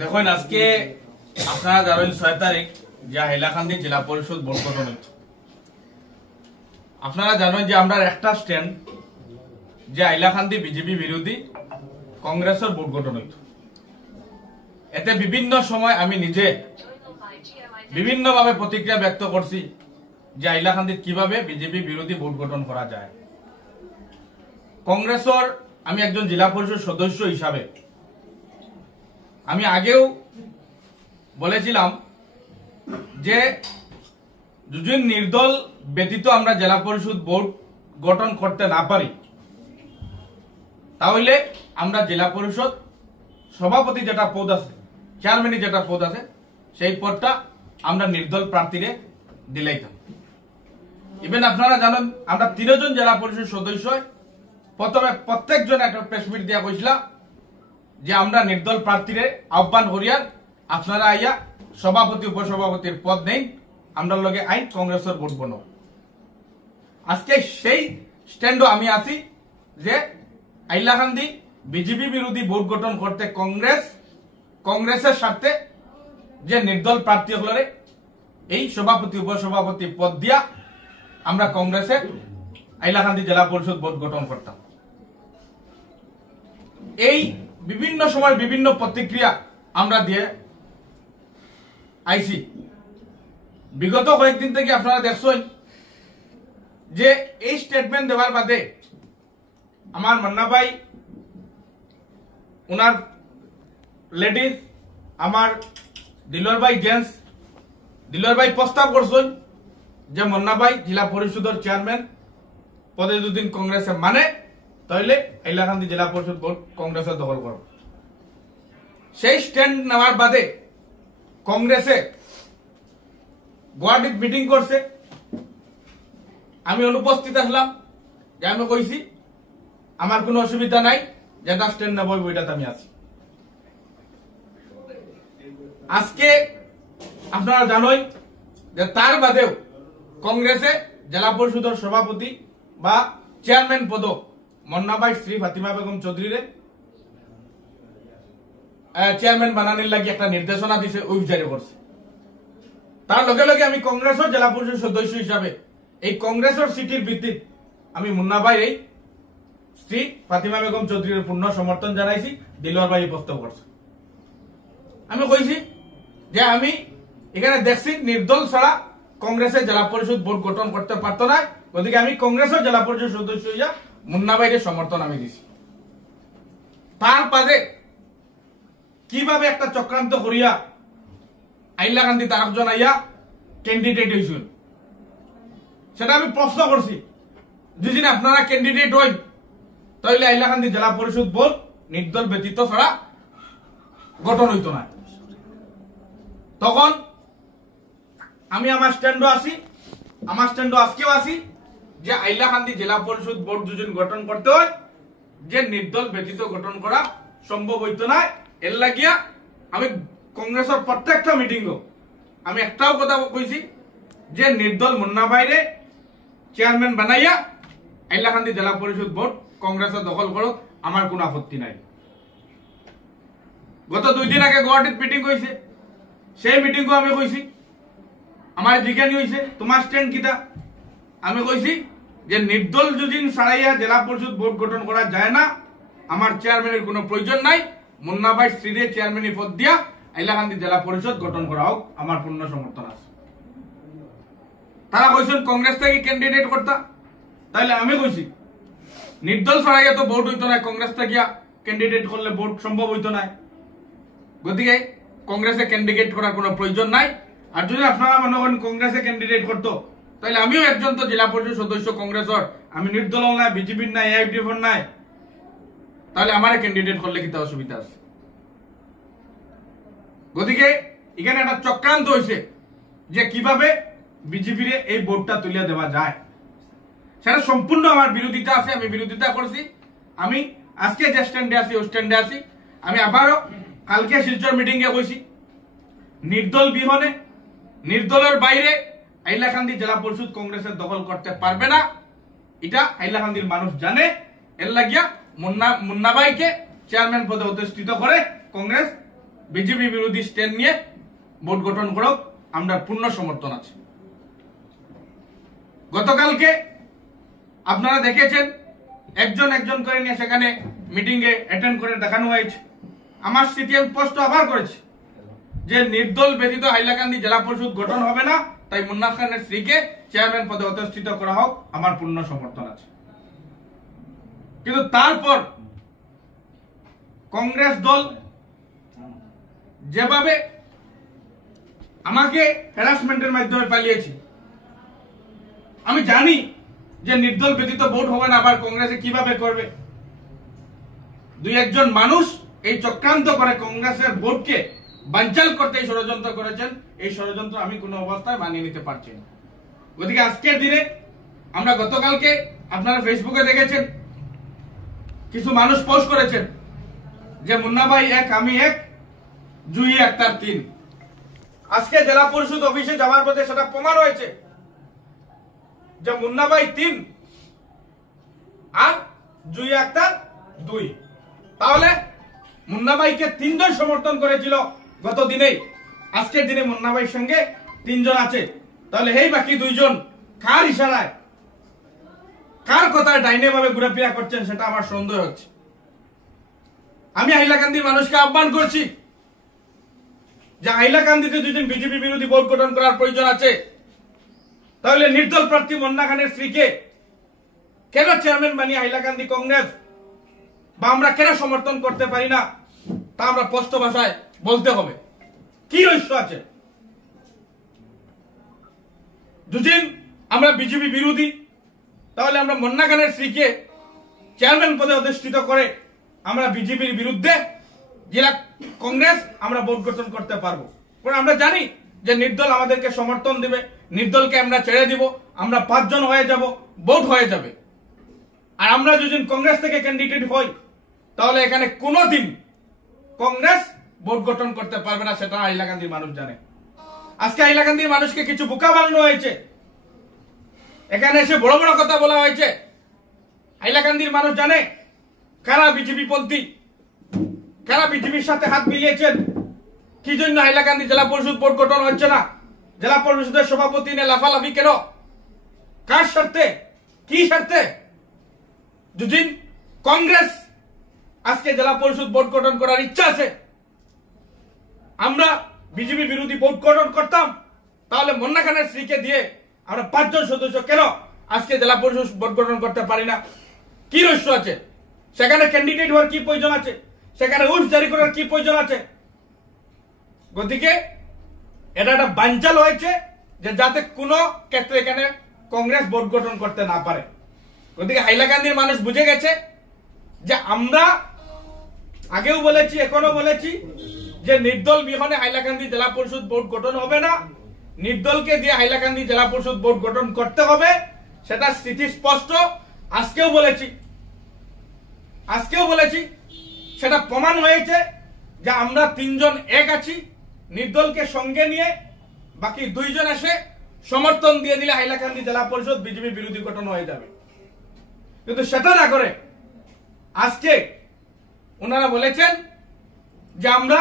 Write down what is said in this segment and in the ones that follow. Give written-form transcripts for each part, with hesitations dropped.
দেখুন আজকে আপনারা জানেন 6 তারিখ যে হাইলাকান্দি জেলা পরিষদ ভোট গঠন হয়েছে। আপনারা জানেন যে আমরা একটা স্ট্যান্ড যে হাইলাকান্দি বিজেপি বিরোধী কংগ্রেসের ভোট গঠন হইত। এতে বিভিন্ন সময় আমি নিজে বিভিন্নভাবে প্রতিক্রিয়া ব্যক্ত করছি যে হাইলাকান্দি কিভাবে বিজেপি বিরোধী ভোট গঠন করা যায়। কংগ্রেসের আমি একজন জেলা পরিষদ সদস্য হিসাবে আমি আগেও বলেছিলাম যে যদি নির্দল ব্যতীত আমরা জেলা পরিষদ ভোট গঠন করতে না পারি তাহলে আমরা জেলা পরিষদ সভাপতি যেটা পদ আছে, চেয়ারম্যানের যেটা পদ আছে, সেই পদটা আমরা নির্দল প্রার্থীরে দিলাইতাম। ইভেন আপনারা জানেন আমরা 13 জন জেলা পরিষদ সদস্য প্রথমে প্রত্যেকজন একটা প্রেসমিট দিয়া কইছিলাম যে আমরা নির্দল প্রার্থীরে আহ্বান করিয়ার আপনারা আইয়া সভাপতি উপসভাপতির পদ নেই, আমরা লগে আইন কংগ্রেসের ভোট বনো। আজকে সেই স্ট্যান্ডও আমি আছি যে হাইলাকান্দি বিজেপি বিরোধী ভোট গঠন করতে কংগ্রেসের সাথে যে নির্দল প্রার্থী হলরে এই সভাপতি উপসভাপতি পদ দিয়া আমরা কংগ্রেসের হাইলাকান্দি জেলা পরিষদ ভোট গঠন করতাম। এই বিভিন্ন সময় বিভিন্ন প্রতিক্রিয়া আমরা দিয়ে আইসি। বিগত কয়েকদিন থেকে আপনারা দেখছেন যে এই স্টেটমেন্ট দেওয়ার বাদে আমার মান্না ভাই, ওনার লেডিজ, আমার দিলর ভাই জেন্টস, দিলর ভাই প্রস্তাব করছেন যে মান্না ভাই জেলা পরিষদের চেয়ারম্যান পদে দুদিন কংগ্রেসে মানে তাহলে হাইলাকান্দি জেলা পরিষদ ভোট কংগ্রেসের দখল করব। সেই স্ট্যান্ড নেওয়ার বাদে কংগ্রেসে গুয়াহাটিতে মিটিং করছে, আমি অনুপস্থিত আসলাম। যে আমি কইছি আমার কোনো অসুবিধা নাই, যেটা স্ট্যান্ড নেব ওইটাতে আমি আছি। আজকে আপনারা জানেন যে তার বাদেও কংগ্রেসে জেলা পরিষদের সভাপতি বা চেয়ারম্যান পদ মন্নাবাই শ্রী ফাতিমা বেগম চৌধুরীরে চেয়ারম্যান বানানোর লাগি একটা নির্দেশনা দিছে, উইপ জারি করছে। তার লগে লগে আমি কংগ্রেসের জেলা পরিষদ সদস্য হিসাবে এই কংগ্রেসের সিটির ভিত্তিতে আমি মুন্না ভাই এই শ্রী ফাতিমা বেগম চৌধুরীর পূর্ণ সমর্থন জানাইছি। দিলওয়ার ভাই প্রস্তাব করছে। আমি কইছি যে আমি এখানে দেখছি নির্দল ছাড়া কংগ্রেসের জেলা পরিষদ ভোট গঠন করতে পারত না, ওদিকে আমি কংগ্রেসের জেলা পরিষদ সদস্য হইয়া মুন্না ভাইয়ের সমর্থন আমি দিছি। তার বাদে কিভাবে একটা চক্রান্ত করিয়া হাইলাকান্দি তার একজন আইয়া ক্যান্ডিডেট হয়েছিল সেটা আমি প্রশ্ন করছি। যদি আপনারা ক্যান্ডিডেট হই তাহলে হাইলাকান্দি জেলা পরিষদ ভোট নির্দল ব্যতীত ছাড়া গঠন হইতো না। তখন আমি আমার স্ট্যান্ডও আছি, আমার স্ট্যান্ডও আজকেও আছি যে হাইলাকান্দি জেলা পরিষদ ভোট দুজন গঠন করতে হয়, যে নির্দল ব্যতীত গঠন করা সম্ভব হইতো না। এর লাগিয়া আমি কংগ্রেসের প্রত্যেকটা মিটিং আমি একটাও কথা কইছি যে নির্দল মুন্না ভাইরে চেয়ারম্যান বানাইয়া হাইলাকান্দি জেলা পরিষদ ভোট কংগ্রেসের দখল করো, আমার কোনো আপত্তি নাই। গত 2 দিন আগে গুয়াহাটিতে মিটিং হয়েছে, সেই মিটিংও আমি কইছি, আমার জিজ্ঞানি হয়েছে তোমার স্ট্যান্ড কিটা। আমি কইছি যে নির্দল যদি ছাড়াইয়া জেলা পরিষদ ভোট গঠন করা যায় না, আমার চেয়ারম্যানের কোনো প্রয়োজন নাই, মুন্না ভাই শ্রীরে চেয়ারম্যানের পদ দিয়া হাইলাকান্দি জেলা পরিষদ গঠন করা হোক, আমার পূর্ণ সমর্থন আছে। তারা কইছেন কংগ্রেস থেকে ক্যান্ডিডেট করতা, তাইলে আমি কইছি নির্দল ছাড়াইয়া তো ভোট হইতো না, কংগ্রেস থেকে ক্যান্ডিডেট করলে ভোট সম্ভব হইতো না, গতিকে কংগ্রেসে ক্যান্ডিডেট করার কোনো প্রয়োজন নাই। আর যদি আপনারা মনে করেন কংগ্রেসে ক্যান্ডিডেট করতো তাহলে আমিও একজন তো জেলা পরিষদ সদস্য কংগ্রেসের, আমি নির্দল নাই, বিজেপির নাই, এআইডিএফ নাই, তাহলে আমার ক্যান্ডিডেট করলে কি অসুবিধা আছে? গতিকে এখানে একটা চক্রান্ত হয়েছে যে কিভাবে বিজেপির এই ভোটটা তুলিয়া দেওয়া যায়, সেটা সম্পূর্ণ আমার বিরোধিতা আছে, আমি বিরোধিতা করছি। আমি আজকে যে স্ট্যান্ডে আছি ওই স্ট্যান্ডে আছি। আমি আবারও কালকে শিলচর মিটিং এ কইছি নির্দল বিহনে, নির্দলের বাইরে হাইলাকান্দি জেলা পরিষদ কংগ্রেসের দখল করতে পারবে না, এটা হাইলাকান্দির মানুষ জানে। এর লাগিয়া মুন্না ভাইকে চেয়ারম্যান পদে অধিষ্ঠিত করে কংগ্রেস বিজেপি বিরোধী স্ট্যান্ড নিয়ে ভোট গঠন করুক, আমরা পূর্ণ সমর্থন আছে। গতকালকে আপনারা দেখেছেন একজন একজন করে নিয়ে সেখানে মিটিং এ অ্যাটেন্ড করে দেখানো হয়েছে। আমার স্থিতি আমি স্পষ্ট আবার করেছি যে নির্দল ব্যতীত হাইলাকান্দি জেলা পরিষদ গঠন হবে না, তাই মুন্না খানের স্ত্রীকে চেয়ারম্যান পদে অধিষ্ঠিত করা হোক, আমার পূর্ণ সমর্থন আছে। কিন্তু তারপর কংগ্রেস দল যেভাবে আমাকে হ্যারাসমেন্টের মাধ্যমে পালিয়েছে, আমি জানি যে নির্দল ব্যতীত ভোট হবে না, আবার কংগ্রেসে কিভাবে করবে। দুই একজন মানুষ এই চক্রান্ত করে কংগ্রেসের ভোটকে বানচাল করতে এই ষড়যন্ত্র করেছেন। এই ষড়যন্ত্র আমি কোনো অবস্থায় মানিয়ে নিতে পারছি না। গতিকে আজকের দিনে আমরা গতকালকে আপনারা ফেসবুকে দেখেছেন কিছু মানুষ পোস্ট করেছেন যে মুন্না ভাই এক, আমি এক, জুহি আক্তার তিন। আজকে জেলা পরিষদ অফিসে যাওয়ার পথে সেটা প্রমাণ হয়েছে যে মুন্না ভাই তিন আর জুহি আক্তার দুই। তাহলে মুন্না ভাইকে তিনজন সমর্থন করেছিল গত দিনেই, আজকের দিনে মুন্না ভাইয়ের সঙ্গে তিনজন আছে। তাহলে এই বাকি দুইজন কার ইশারায়, কার কথায় ডাইনে ভাবে ঘুরেফিরা করছেন সেটা আমার সন্দেহ হচ্ছে। আমি হাইলাকান্দির মানুষকে আহ্বান করছি যে হাইলাকান্দিতে যদি বিজেপি বিরোধী ভোট গঠন করার প্রয়োজন আছে, তাহলে নির্দল প্রার্থী মুন্না খানের স্ত্রীকে কেন চেয়ারম্যান বানিয়ে হাইলাকান্দি কংগ্রেস বা আমরা কেন সমর্থন করতে পারি না, তা আমরা স্পষ্ট ভাষায় বলতে হবে। কি রহস্য আছে? যদি আমরা বিজেপি বিরোধী, তাহলে আমরা মুন্না খানের স্ত্রীকে চেয়ারম্যান পদে অধিষ্ঠিত করে আমরা বিজেপির বিরুদ্ধে জেলা কংগ্রেস আমরা ভোট গঠন করতে পারবো। কারণ আমরা জানি যে নির্দল আমাদেরকে সমর্থন দিবে, নির্দলকে আমরা ছেড়ে দিব, আমরা 5 জন হয়ে যাব, ভোট হয়ে যাবে। আর আমরা যদি কংগ্রেস থেকে ক্যান্ডিডেট হই, তাহলে এখানে কোনোদিন কংগ্রেস ভোট গঠন করতে পারবে না, সেটা হাইলাকান্দির মানুষ জানে। আজকে হাইলাকান্দির মানুষকে কিছু বোকা বানানো হয়েছে, এখানে এসে বড় বড় কথা বলা হয়েছে। হাইলাকান্দির মানুষ জানে কারা বিজেপি পন্থী, কারা বিজেপির সাথে হাত মিলিয়েছেন, কি জন্য হাইলাকান্দি জেলা পরিষদ ভোট গঠন হচ্ছে না, জেলা পরিষদের সভাপতি নিয়ে লাফালাফি কেন, কার স্বার্থে, কি স্বার্থে? যদি কংগ্রেস আজকে জেলা পরিষদ ভোট গঠন করার ইচ্ছা আছে, আমরা বিজেপি বিরোধী ভোট গঠন করতাম, তাহলে মুন্না খানের স্ত্রীকে দিয়ে আমরা 5 জন সদস্য কেন আজকে জেলা পরিষদ ভোট গঠন করতে পারি না? কি রহস্য আছে? সেখানে ক্যান্ডিডেট হওয়ার কি প্রয়োজন আছে? সেখানে হুইপ জারি করার কি প্রয়োজন আছে? গতিকে এটা একটা বানচাল হয়েছে যে যাতে কোনো ক্ষেত্রে এখানে কংগ্রেস ভোট গঠন করতে না পারে। গতিকে হাইলাকান্দির মানুষ বুঝে গেছে যে আমরা আগেও বলেছি, এখনো বলেছি যে নির্দল বিহনে হাইলাকান্দি জেলা পরিষদ ভোট গঠন হবে না, নির্দলকে দিয়ে হাইলাকান্দি জেলা পরিষদ ভোট গঠন করতে হবে, সেটা স্থিতি স্পষ্ট। আজকেও বলেছি, সেটা প্রমাণ হয়েছে যে আমরা 3 জন এক আছি। নির্দলকে সঙ্গে নিয়ে বাকি 2 জন এসে সমর্থন দিয়ে দিলে হাইলাকান্দি জেলা পরিষদ বিজেপি বিরোধী গঠন হয়ে যাবে। কিন্তু সেটা না করে আজকে ওনারা বলেছেন যে আমরা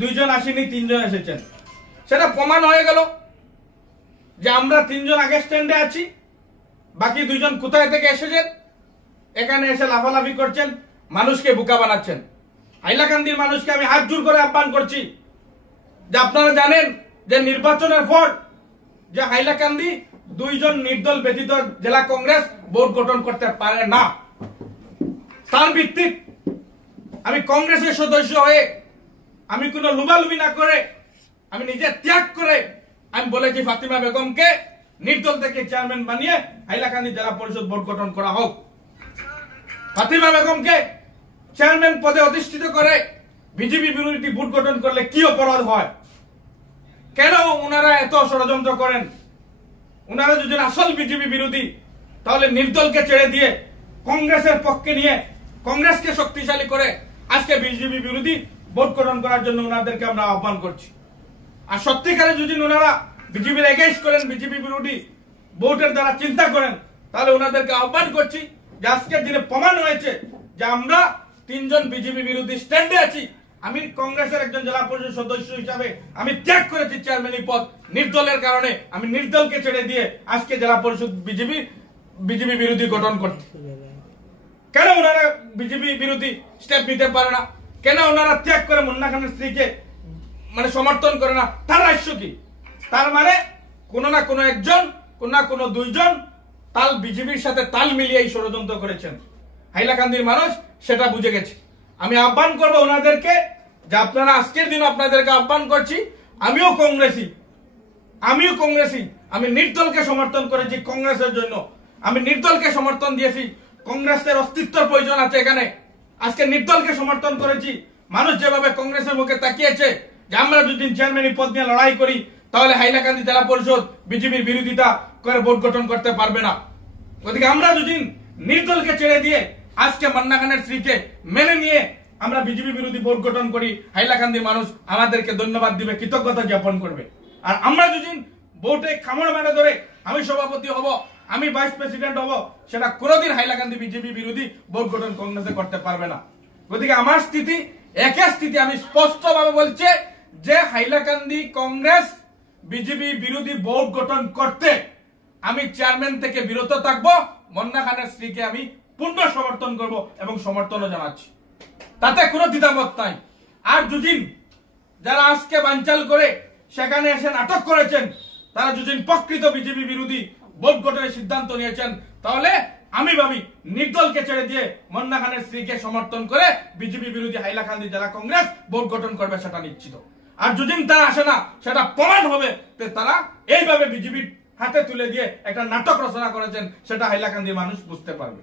2 জন আসিনি, 3 জন এসেছেন। সেটা প্রমাণ হয়ে গেল যে আমরা 3 জন আগে স্ট্যান্ডে আছি, বাকি 2 জন কোথায় থেকে এসেছেন, এখানে এসে লাফালাফি করছেন, মানুষকে বোকা বানাচ্ছেন। হাইলাকান্দির মানুষকে আমি হাত জোর করে আহ্বান করছি যে আপনারা জানেন যে নির্বাচনের পর যে হাইলাকান্দি 2 জন নির্দল ব্যতীত জেলা কংগ্রেস ভোট গঠন করতে পারে না। তার ভিত্তিতে আমি কংগ্রেসের সদস্য হয়ে আমি কোনো লুবালুবি না করে আমি নিজে ত্যাগ করে আমি বলেছি ফাতিমা বেগমকে নির্দল থেকে চেয়ারম্যান বানিয়ে হাইলাকান্দি জেলা পরিষদ ভোট গঠন করা হোক। ফাতিমা বেগমকে চেয়ারম্যান পদে অধিষ্ঠিত করে বিজেপি বিরোধী ভোট গঠন করলে কি অপরাধ হয়? কেন ওনারা এত ষড়যন্ত্র করেন? ওনারা যদি আসল বিজেপি বিরোধী, তাহলে নির্দলকে ছেড়ে দিয়ে কংগ্রেসের পক্ষে নিয়ে কংগ্রেসকে শক্তিশালী করে আজকে বিজেপি বিরোধী ভোট গঠন করার জন্য ওনাদেরকে আমরা আহ্বান করছি। আর সত্যিকারে যদি ওনারা বিজেপির এগেইনস্ট করেন, বিজেপি বিরোধী ভোটের দ্বারা চিন্তা করেন, তাহলে ওনাদেরকে আহ্বান করছি যে আজকের দিনে প্রমাণ হয়েছে যে আমরা 3 জন বিজেপি বিরোধী স্ট্যান্ডে আছি, আমি কংগ্রেসের একজন জেলা পরিষদ সদস্য হিসাবে আমি ত্যাগ করেছি চেয়ারম্যান পদ নির্দলের কারণে। আমি নির্দলকে ছেড়ে দিয়ে আজকে জেলা পরিষদ বিজেপি বিরোধী গঠন করতে। কেন ওনারা বিজেপি বিরোধী স্টেপ নিতে পারে না? কেন ওনারা ত্যাগ করে মুন্না খানের স্ত্রীকে মানে সমর্থন করে না? তার রাজ্য কি? তার মানে কোন না কোন একজন, কোন না কোন দুইজন তাল বিজেপির সাথে তাল মিলিয়ে এই ষড়যন্ত্র করেছেন। হাইলাকান্দির মানুষ সেটা বুঝে গেছে। আমি আহ্বান করবো ওনাদেরকে যে আপনারা আজকের দিন আপনাদেরকে আহ্বান করছি, আমিও কংগ্রেসী, আমি নির্দলকে সমর্থন করেছি কংগ্রেসের জন্য। আমি নির্দলকে সমর্থন দিয়েছি, কংগ্রেসের অস্তিত্বের প্রয়োজন আছে এখানে। আজকে নির্দলকে সমর্থন করেছি। মানুষ যেভাবে কংগ্রেসের মুখে তাকিয়েছে যে আমরা যদি চেয়ারম্যান পদ নিয়ে লড়াই করি তাহলে হাইলাকান্দি জেলা পরিষদ বিজেপির বিরোধিতা করে ভোট গঠন করতে পারবে না। ওদিকে আমরা যদি নির্দলকে ছেড়ে দিয়ে আজকে মান্না খানের স্ত্রীকে মেনে নিয়ে আমরা বিজেপি বিরোধী ভোট গঠন করি, হাইলাকান্দির মানুষ আমাদেরকে ধন্যবাদ দিবে, কৃতজ্ঞতা জ্ঞাপন করবে। আর আমরা যদি ভোটে খামড় মেরে ধরে আমি সভাপতি হব, আমি ভাইস প্রেসিডেন্ট হব, সেটা কোনোদিন হাইলাকান্দি বিজেপি বিরোধী ভোট গঠন কংগ্রেসে করতে পারবে না। গতিকে আমার স্থিতি একই স্থিতি। আমি স্পষ্টভাবে বলছি যে হাইলাকান্দি কংগ্রেস বিজেপি বিরোধী ভোট গঠন করতে আমি চেয়ারম্যান থেকে বিরত থাকবো। মন্না খানের স্ত্রীকে আমি পূর্ণ সমর্থন করব এবং সমর্থনও জানাচ্ছি, তাতে কোনো দ্বিধামত নাই। আর যুজিন যারা আজকে বানচাল করে সেখানে এসে নাটক করেছেন, তারা যুজিন প্রকৃত বিজেপি বিরোধী ভোট গঠনের সিদ্ধান্ত নিয়েছেন, তাহলে আমি ভাবি নির্দলকে ছেড়ে দিয়ে মন্না খানের স্ত্রীকে সমর্থন করে বিজেপি বিরোধী হাইলাকান্দি জেলা কংগ্রেস ভোট গঠন করবে, সেটা নিশ্চিত। আর যদিন তারা আসে না, সেটা প্রমাণ হবে যে তারা এইভাবে বিজেপির হাতে তুলে দিয়ে একটা নাটক রচনা করেছেন, সেটা হাইলাকান্দির মানুষ বুঝতে পারবে।